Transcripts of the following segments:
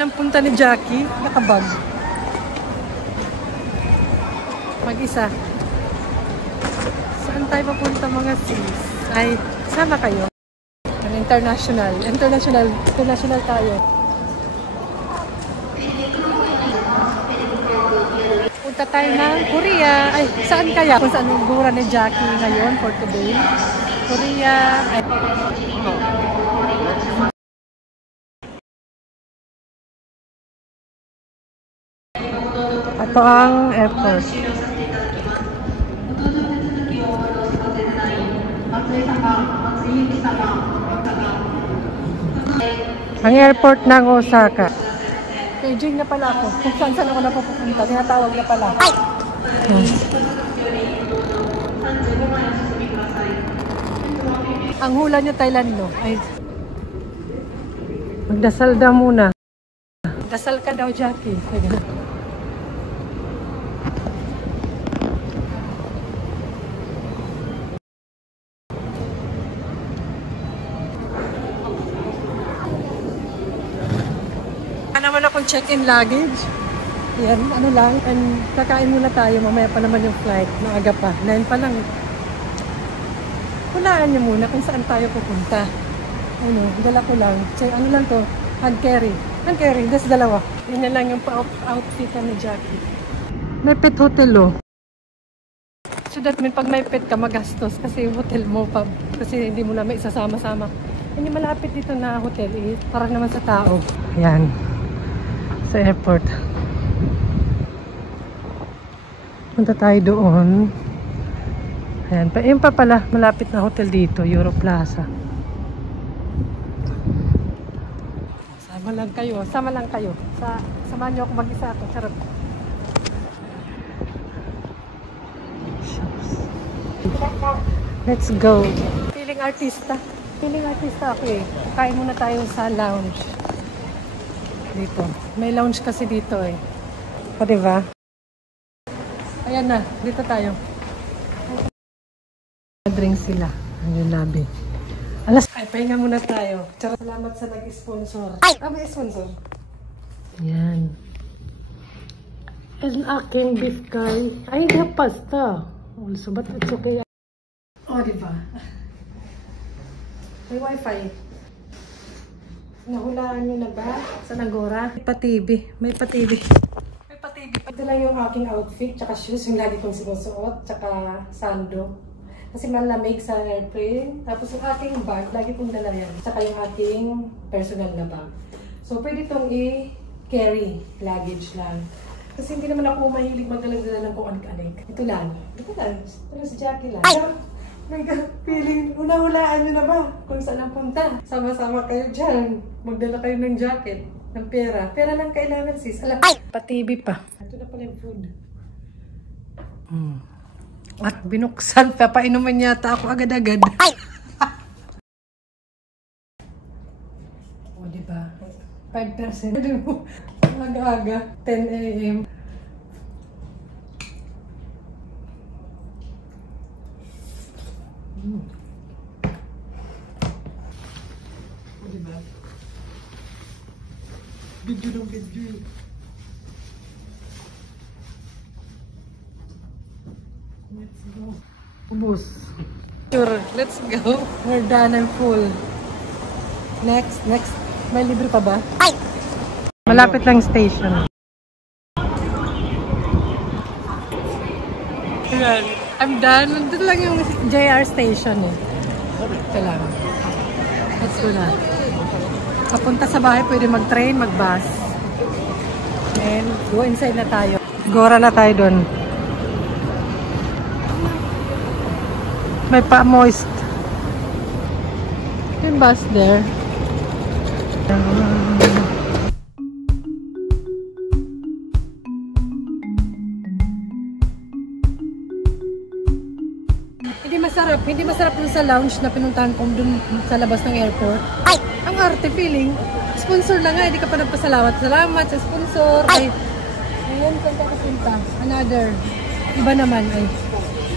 Saan ang punta ni Jackie? Nakabag. Mag-isa. Saan tayo papunta mga sis? Ay, sama kayo. Ang international. International tayo. Punta tayo ng Korea. Ay, saan kaya? Kung saan yung gura ni Jackie ngayon for today? Korea. Ay, ito ang airport. Ang airport ng Osaka. Beijing na pala ako. Kung saan ako napupunta. Tinatawag na pala. Ang hula niyo Thailand, no? Ay. Magdasal daw muna. Dasal ka daw, Jackie. Naman akong check-in luggage. Yan, ano lang. And kakain muna tayo. Mamaya pa naman yung flight. Maaga pa. 9 pa lang. Hulaan niyo muna kung saan tayo pupunta. Ano, dala ko lang. Ano lang to? Hand carry. Hand carry. Das dalawa. Yun na lang yung outfit ni Jackie. May pet hotel, oh. So that means pag may pet ka, magastos. Kasi yung hotel mo pa. Kasi hindi mo na may isasama-sama. Hindi malapit dito na hotel. Eh. Para naman sa tao. Yan. Sa airport. Punta tayo doon. Ayan. Yun pa pala, malapit na hotel dito, Europlaza. Sama lang kayo. Sama lang kayo. Samahan niyo ako mag-isa ako. Charot. Let's go. Feeling artista. Feeling artista ako eh. Kain muna tayo sa lounge. Dito. May lounge kasi dito eh. O, diba? Ayan na. Dito tayo. Drink sila. Ang yung lobby. Alas. Ay, pahinga muna tayo. Salamat sa nag-sponsor. May sponsor. Yan. Ang aking beef curry. Ay, hindi pasta. Also, but it's okay. O, diba? May wifi. Nahulaan nyo na ba? Sa Nagora? May pa-TV. May pa-TV. May pa-TV. Ito lang yung aking outfit. Tsaka shoes. Yung lagi kong sinusuot. Tsaka sando. Kasi malamig sa airplane. Tapos yung aking bag. Lagi kong dala yan. Tsaka yung aking personal na bag. So, pwede itong i-carry. Luggage lang. Kasi hindi naman ako mahilig magdala-dala ng kung anik-anik. Ito lang. Ito lang. Pero si Jackie lang. My God, feeling, una-hulaan nyo na ba kung saan ang punta? Sama-sama kayo dyan. Magdala kayo ng jacket, ng pera. Pera lang kailangan, sis. Alam, pa-TV pa. Ito na pala yung food. At binuksan, papainuman yata ako agad-agad. O, diba? 5%. Aga-aga, 10 a.m. O, diba? Video ng video. Let's go. Ubus. Sure, let's go. We're done and full. Next. May libre pa ba? Ay! Malapit lang station. Ayan. I'm done. Nandun lang yung JR station eh. Ito lang. Let's go na. Papunta sa bahay, pwede mag-train, mag-bus. And go inside na tayo. Gora na tayo dun. May pa-moist. Yung bus there. Hindi masarap dun sa lounge na pinuntahan ko dun sa labas ng airport. Ay! Ang arte feeling. Sponsor lang nga, hindi ka pa nagpasalamat. Salamat sa sponsor. Ay! Ayan, saan ka kapunta? Another. Iba naman ay.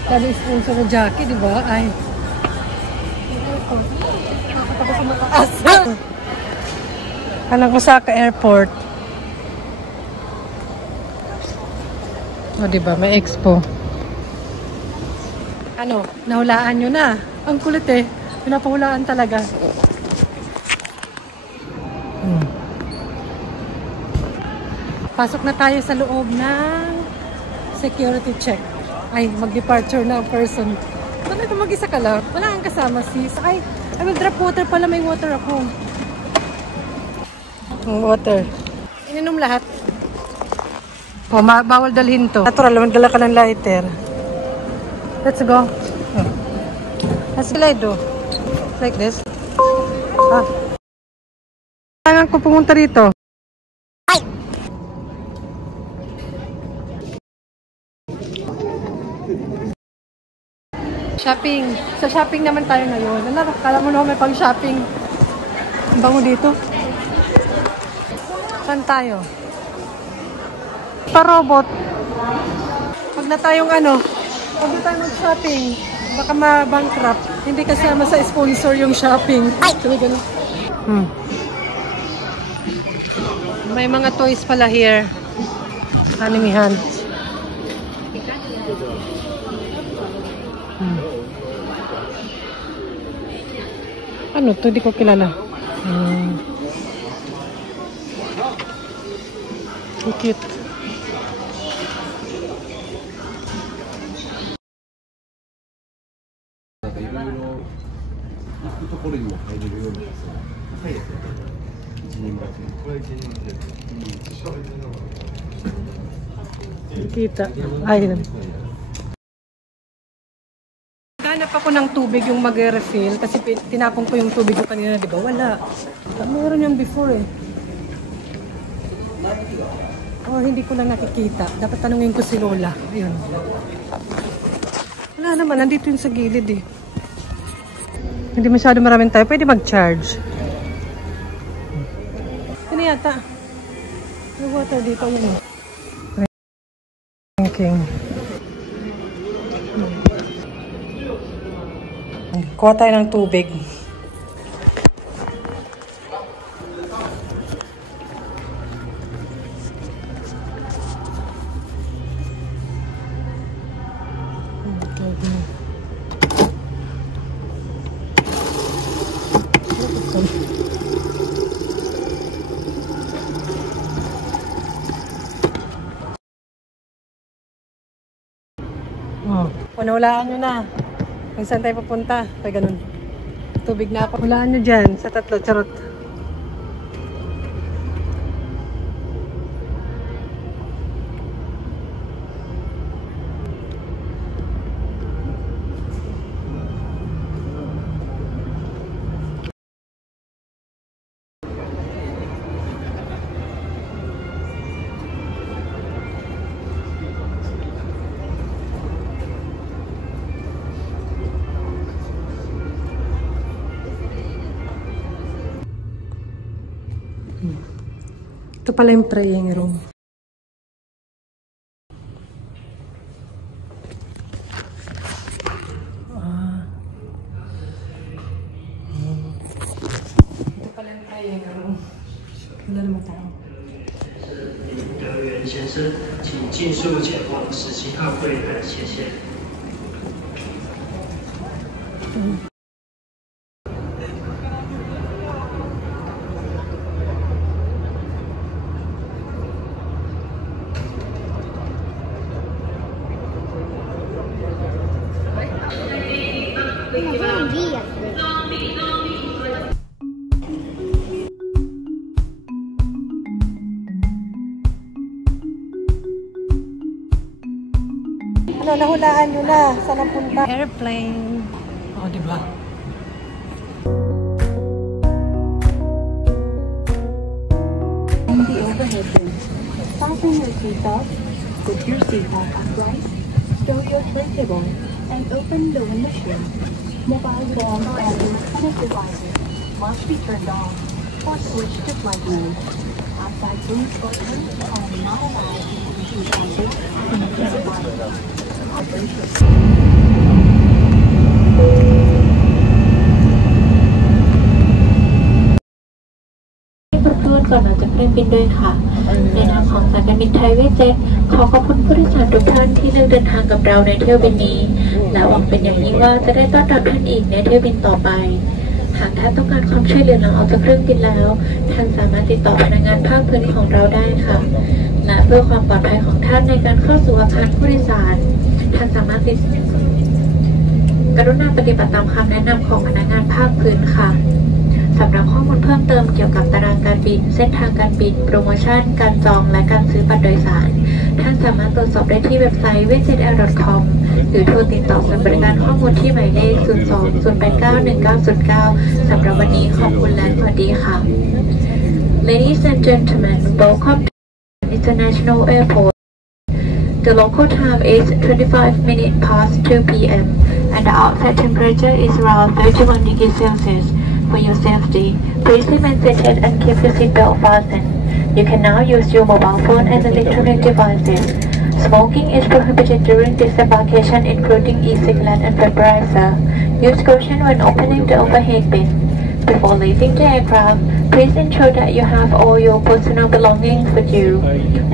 Sabi sponsor na Jackie, di ba? Ay. Nakakapag sa mataas. Anong Osaka Airport. O, diba? May expo. Ano? Nahulaan nyo na. Ang kulit eh. Pinapahulaan talaga. Pasok na tayo sa loob ng security check. Ay, mag-departure na ang person. Talaga mag-isa ka lang. Wala kang kasama, sis. Ay, I will drop water pala. May water ako. Water. Ininom lahat. O, bawal dalhin to. Natural, magdala ka ng lighter. Let's go. Let's slide do. Like this. Ah. Kailangan ko pumunta rito. Ay! Shopping. Sa shopping naman tayo ngayon. Ano, kala mo naman may pang-shopping. Ang bango dito. Saan tayo? Pa-robot. Huwag na tayong ano. Huwag na tayong mag-shopping. Baka ma-bankrupt. Hindi kasama sa sponsor yung shopping. Ay! May mga toys pala here. Animihan. Ano to? Hindi ko kilala. So cute. Kita. Ay, hanap ako ng tubig yung mag-refill kasi tinapon ko yung tubig ko kanina, di ba? Wala. Meron yung before eh. Oh, hindi ko lang nakikita. Dapat tanungin ko si Lola. Ayun. Wala naman, nandito yung sa gilid eh. Hindi masyado maraming tayo. Pwede mag-charge. Ano yata? May water dito yun eh. Drinking. Kuha tayo ng tubig. Panawalaan nyo na. Kung saan tayo papunta. Kaya ganun. Tubig na ako. Walaan nyo dyan. Sa tatlo. Charot. Ito pala yung praying room. Ito pala yung praying room. Wala naman tao. 德元先生，请尽速前往17号柜台，谢谢。 Ano, nahulaan nyo na. Saan ang punta? Airplane. Oh, diba? In the overhead bin, fasten your seatbelt, put your seatbelt upright, stow your tray table, and open the window shield. Mobile phones and electronic devices must be turned off or switched to flight mode. Outside rooms or rooms are not allowed to use objects in this environment. ก่อนออกจากเครื่องบินด้วยค่ะในนามของสายการบินไทยเวทเจ็ตขอขอบคุณผู้โดยสารทุกท่านที่เลือกเดินทางกับเราในเที่ยวบินนี้และหวังเป็นอย่างยิ่งว่าจะได้ต้อนรับท่านอีกในเที่ยวบินต่อไปหากท่านต้องการความช่วยเหลือหลังออกจากเครื่องบินแล้วท่านสามารถติดต่อพนักงานภาคพื้นของเราได้ค่ะและเพื่อความปลอดภัยของท่านในการเข้าสู่อาคารผู้โดยสารท่านสามารถกรุณาปฏิบัติตามคำแนะนำของพนักงานภาคพื้นค่ะสำหรับข้อมูลเพิ่มเติมเกี่ยวกับตารางการบินเส้นทางการบินโปรโมชั่นการจองและการซื้อบัตรโดยสารท่านสามารถตรวจสอบได้ที่เว็บไซต์ vietjet.com หรือโทรติดต่อศูนย์บริการข้อมูลที่หมายเลข 02-089-1909 สำหรับวันนี้ขอบคุณและสวัสดีค่ะ Ladies and gentlemen, welcome to International Airport. The local time is 25 minutes past 2 p.m. and the outside temperature is around 31 degrees Celsius. For your safety, please remain seated and keep your seatbelt fastened. You can now use your mobile phone and electronic devices. Smoking is prohibited during disembarkation, including e-cigarette and vaporizer. Use caution when opening the overhead bin. Before leaving the aircraft, please ensure that you have all your personal belongings with you.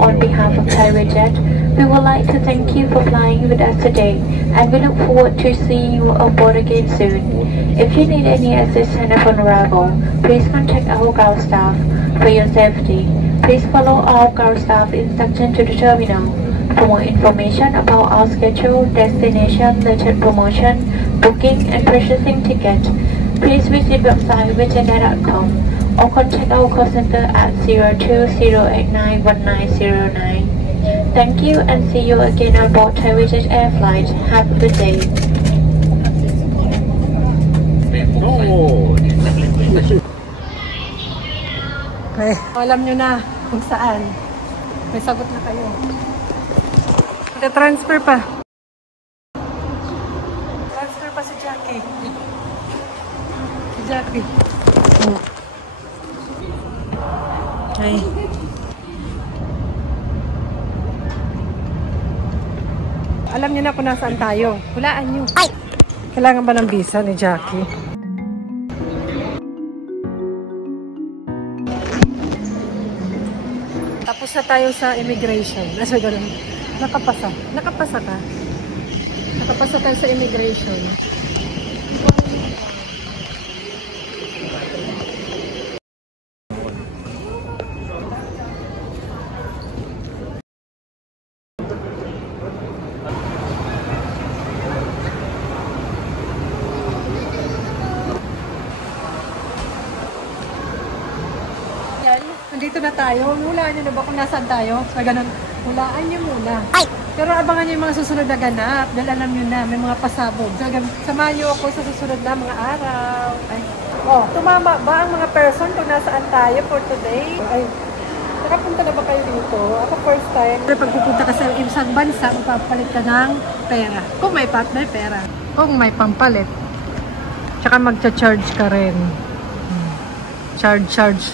On behalf of Thai Jet, we would like to thank you for flying with us today, and we look forward to seeing you aboard again soon. If you need any assistance upon arrival, please contact our ground staff. For your safety, please follow our ground staff instruction to the terminal. For more information about our schedule, destination, latest promotion, booking, and purchasing tickets, please visit website vietjet.com or contact our call center at 02-089-1909. Thank you and see you again on board Thai Vietjet Air Flight. Have a good day. Okay. Alam nyo na kung saan. May sagot na kayo. Transfer pa. Transfer pa si Jackie. Si Jackie. Okay. Alam niyo na kung nasaan tayo. Hulaan niyo. Kailangan ba ng visa ni Jackie? Tapos na tayo sa immigration. Nasa ganun. Nakapasa. Nakapasa ka? Nakapasa tayo sa immigration. Nandito na tayo. Hulaan nyo na ba kung nasaan tayo? So, ganun. Hulaan nyo muna. Pero abangan nyo yung mga susunod na ganap. Dahil alam nyo na, may mga pasabog. So, samahan nyo ako sa susunod na mga araw. Ay. Oh, tumama ba ang mga person kung nasaan tayo for today? Ay, nakapunta na ba kayo dito? Ako first time. Pag pupunta ka sa isang bansa, magpapalit ka ng pera. Kung may pera. Kung may pampalit. Tsaka magcha-charge ka rin. Charge.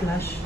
Flash.